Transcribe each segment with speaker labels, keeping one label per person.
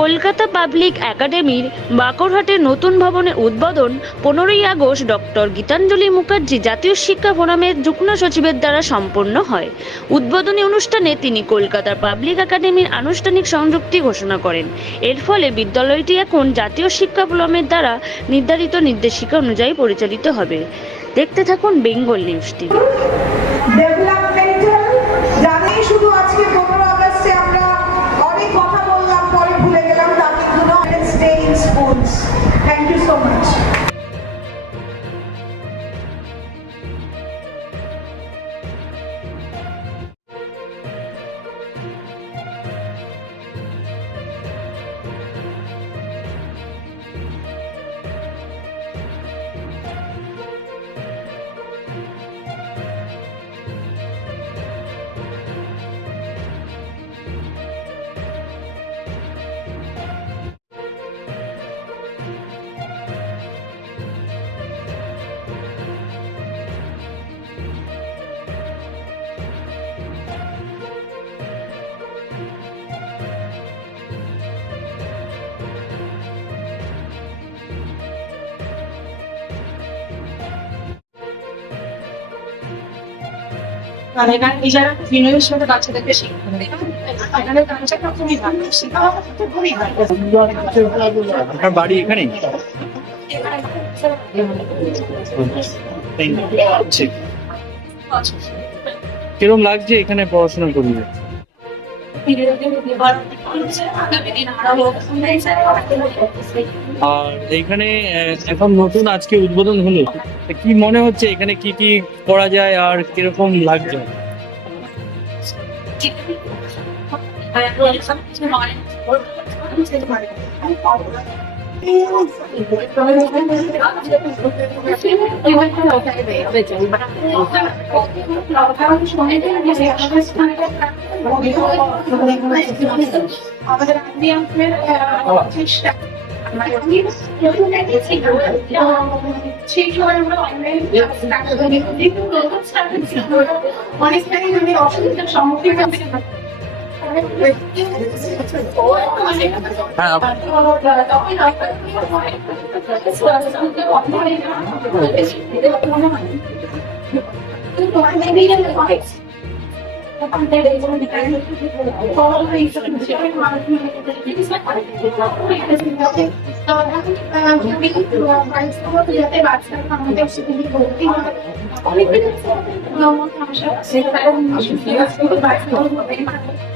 Speaker 1: Kolkata public একাডেমির বাকরহাটের নতুন ভবনের উদ্বোধন পনেরোই আগস্ট ডক্টর গীতাঞ্জলি মুখার্জি জাতীয় শিক্ষা ফোরামের যুগ্ম সচিবের দ্বারা সম্পন্ন হয়। উদ্বোধনী অনুষ্ঠানে তিনি কলকাতার পাবলিক একাডেমির আনুষ্ঠানিক সংযুক্তি ঘোষণা করেন। এর ফলে বিদ্যালয়টি এখন জাতীয় শিক্ষা ফোরামের দ্বারা নির্ধারিত নির্দেশিকা অনুযায়ী পরিচালিত হবে। দেখতে থাকুন বেঙ্গল নিউজ টিভি।
Speaker 2: মানে
Speaker 3: এখানে নিজেরা বিনয়ের সাথে বাচ্চাদেরকে শিখতে দেয় এখানে
Speaker 2: কালচারটা খুবই
Speaker 3: ভালো শিক্ষা
Speaker 2: খুবই ভালো।
Speaker 4: আপনার বাড়ি এখানেই? কিরম লাগছে এখানে পড়াশোনা করলে? আর এখানে এখন নতুন আজকে উদ্বোধন হলো। কি মনে হচ্ছে এখানে কি কি করা যায় আর কীরকম লাগছে?
Speaker 5: আমাদের আন্দিয়ামের চেষ্টা সেই সময় আমরা অনেকটাই আমি অসুবিধার সম্মুখীন হয়েছি
Speaker 4: হ্যাঁ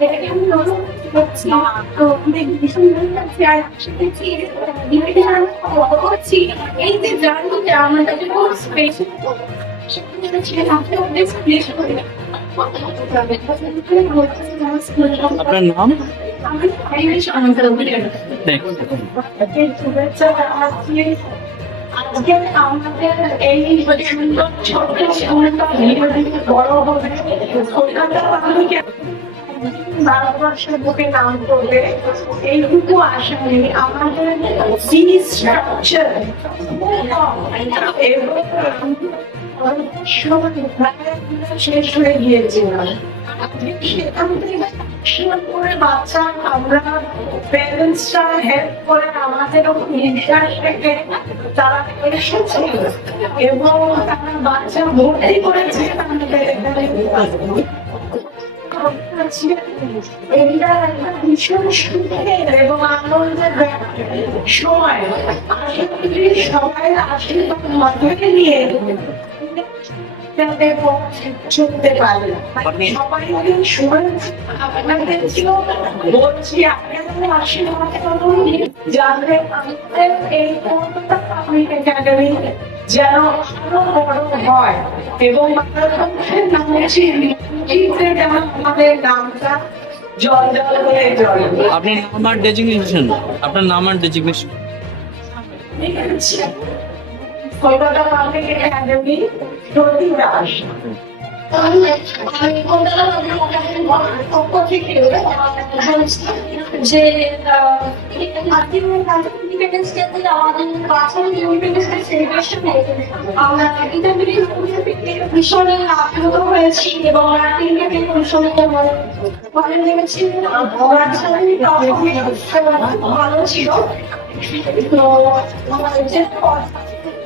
Speaker 5: করছে এটাকে আমি অনুরোধ করছি তো আমাদের ভীষণ ভালো লাগছে আর আশা করছি ডিবেটে আমরা কথা বলছি এই যে জার্নিটা আমাদের জন্য স্পেশাল সেখানে ছেলে আপনি ওদের স্পেশাল করে
Speaker 4: আপনার নাম
Speaker 3: আমার
Speaker 5: পরিবেশ
Speaker 3: আমাদের
Speaker 4: Thank you.
Speaker 2: আজকে শুভেচ্ছা জানাচ্ছি আজকে আমাদের এই সুন্দর ছোট্ট স্কুলটা ধীরে ধীরে বড় হবে কলকাতা পাবলিক ভারতবর্ষের বুকে নাম করবে, এইটুকু আশা আমাদের ফি স্ট্রাকচার শেষ হয়ে গিয়েছিল সেখান থেকে করে বাচ্চা আমরা প্যারেন্টসরা হেল্প করে আমাদের বিশ্বাস রেখে তারা এসেছে এবং তারা বাচ্চা ভর্তি করেছে। আমাদের এখানে এটা একটা ভীষণ সুখের এবং আনন্দের সময় সবাই আশীর্বাদ মাথায় নিয়ে চলতে পারে। সবাই মিলে আপনাদেরকেও বলছি আপনাদের আশীর্বাদ করুন। যাতে আমাদের এই কলকাতা পাবলিক একাডেমি যেন আরও বড় হয় এবং নামে
Speaker 4: আপনার নাম আর ডেজিগনেশন আপনার নাম আর ডেজিগনেশন
Speaker 2: কলকাতা পাবলিক একাডেমি প্রতি দাস।
Speaker 3: যে ইন্ডিপেন্ডেন্স ডেতে আমাদের বাচ্চারা যে আমরা ইন্টারমিডিয়েট ভীষণে হয়েছি এবং রাত্রিকে ভীষণে ভালো লেগেছি ভালো ছিল তো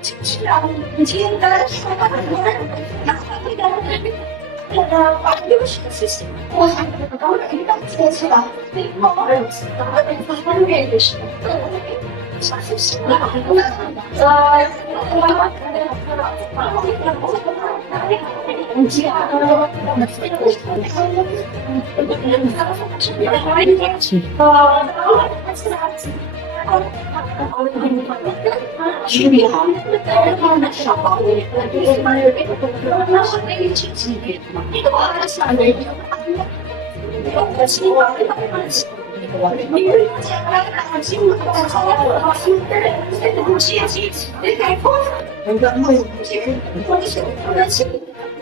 Speaker 3: 亲戚啊，母亲的什什么，然后那个。那个玩游戏事情，我还不能遇到这些吧？你我儿子那边他那边就是，啥事情啊？呃，我我我我区别好，少熬夜。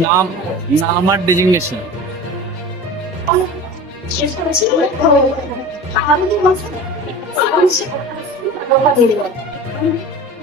Speaker 4: নাম নাম আর ডেজিগনেশন
Speaker 3: আমি